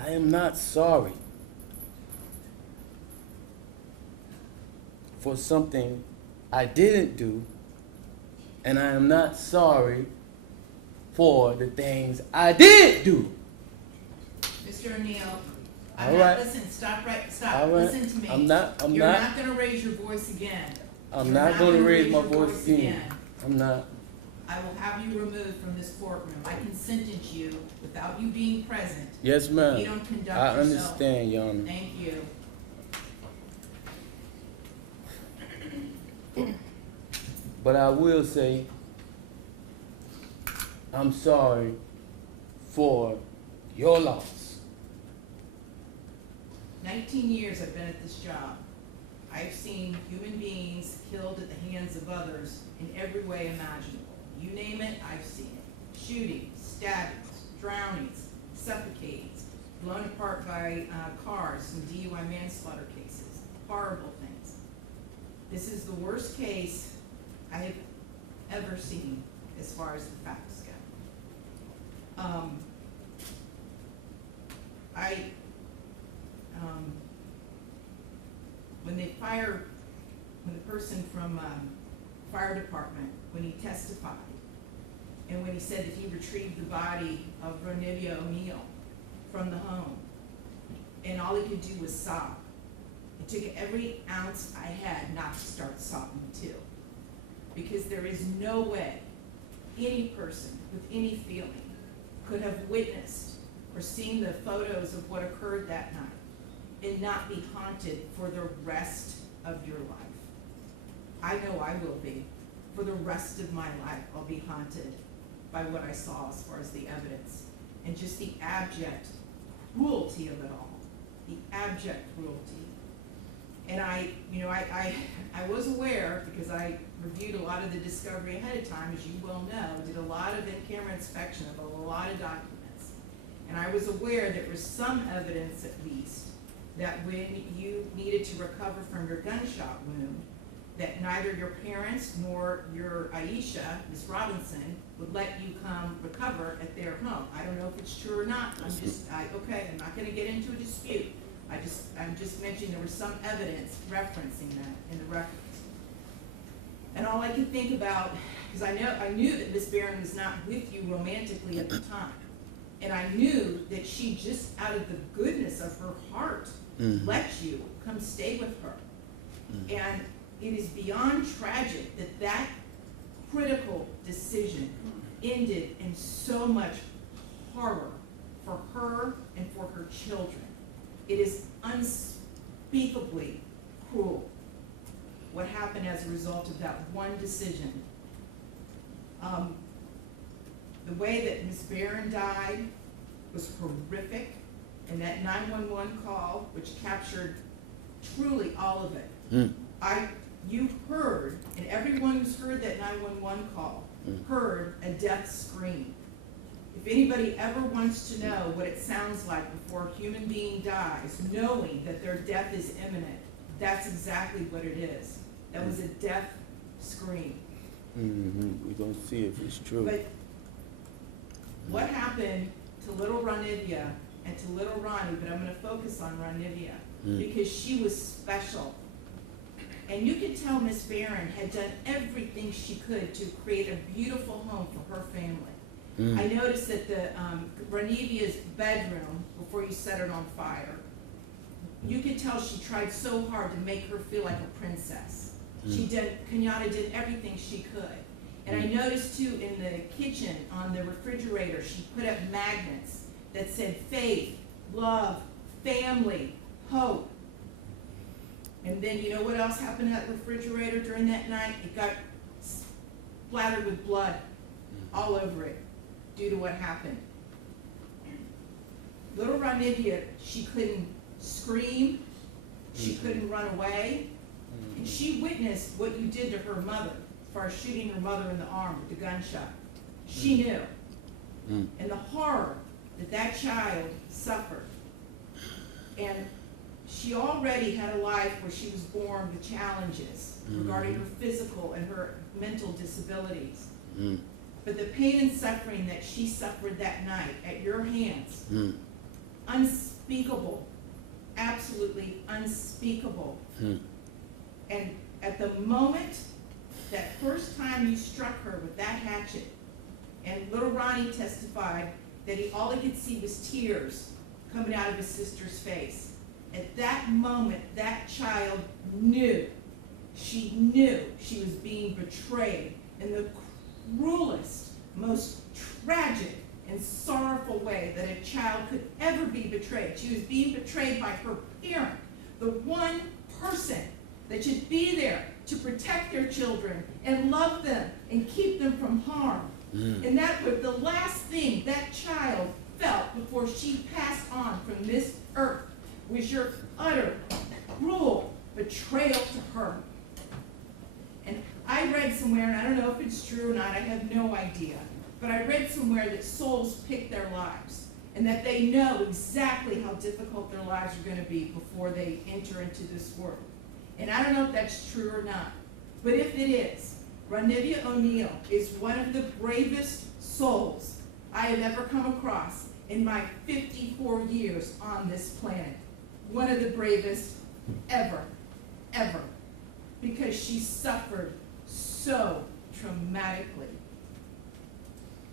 I am not sorry for something I didn't do, and I am not sorry for the things I did do. Mr. Oneal, All right. Listen, stop. All right. Listen to me. I'm not You're not going to raise your voice again. I'm not going to raise my voice again. I'm not. I will have you removed from this courtroom. I can sentence you without you being present. Yes, ma'am. You don't conduct I yourself. understand, Your Honor. Thank you. But I will say, I'm sorry for your loss. 19 years I've been at this job. I've seen human beings killed at the hands of others in every way imaginable. You name it, I've seen it. Shootings, stabbings, drownings, suffocatings, blown apart by cars in DUI manslaughter cases. Horrible things. This is the worst case I have ever seen as far as the facts go. When the person from fire department, when he testified, and when he said that he retrieved the body of Ronnie Oneal from the home, and all he could do was sob. It took every ounce I had not to start sobbing too. Because there is no way any person with any feeling could have witnessed or seen the photos of what occurred that night and not be haunted for the rest of your life. I know I will be. For the rest of my life, I'll be haunted by what I saw as far as the evidence and just the abject cruelty of it all. The abject cruelty. And I was aware, because I reviewed a lot of the discovery ahead of time, as you well know, did a lot of in-camera inspection of a lot of documents. And I was aware there was some evidence, at least, that when you needed to recover from your gunshot wound, that neither your parents nor your Aisha, Ms. Robinson, would let you come recover at their home. I don't know if it's true or not. I'm not going to get into a dispute. I'm just mentioning there was some evidence referencing that in the records. And all I could think about, because I knew that Miss Barron was not with you romantically at the time. And I knew that she just out of the goodness of her heart let you come stay with her. And it is beyond tragic that that critical decision ended in so much horror for her and for her children. It is unspeakably cruel what happened as a result of that one decision. The way that Ms. Barron died was horrific, and that 911 call, which captured truly all of it. You heard, and everyone who's heard that 911 call heard a death scream. If anybody ever wants to know what it sounds like before a human being dies, knowing that their death is imminent, that's exactly what it is. That was a death scream. We're going to see if it's true. But what happened to little Ronivia and to little Ronnie, but I'm going to focus on Ronivia, because she was special. And you could tell Miss Barron had done everything she could to create a beautiful home for her family. I noticed that the Ronivia's bedroom, before you set it on fire, you could tell she tried so hard to make her feel like a princess. Kenyatta did everything she could. And I noticed too in the kitchen, on the refrigerator, she put up magnets that said faith, love, family, hope. And then you know what else happened to that refrigerator during that night? It got splattered with blood all over it due to what happened. Little Ronivia, she couldn't scream, she couldn't run away, and she witnessed what you did to her mother as far as shooting her mother in the arm with the gunshot. She knew. And the horror that that child suffered. And she already had a life where she was born with challenges regarding her physical and her mental disabilities. But the pain and suffering that she suffered that night at your hands, unspeakable, absolutely unspeakable. And at the moment, that first time you struck her with that hatchet, and little Ronnie testified that all he could see was tears coming out of his sister's face. At that moment, that child knew, she knew she was being betrayed in the cruelest, most tragic and sorrowful way that a child could ever be betrayed. She was being betrayed by her parent, the one person that should be there to protect their children and love them and keep them from harm. And that was the last thing that child felt before she passed on from this earth, was your utter, cruel betrayal to her. And I read somewhere, and I don't know if it's true or not, I have no idea, but I read somewhere that souls pick their lives, and that they know exactly how difficult their lives are going to be before they enter into this world. And I don't know if that's true or not, but if it is, Ronnie Oneal is one of the bravest souls I have ever come across in my 54 years on this planet. One of the bravest ever, ever, because she suffered so traumatically.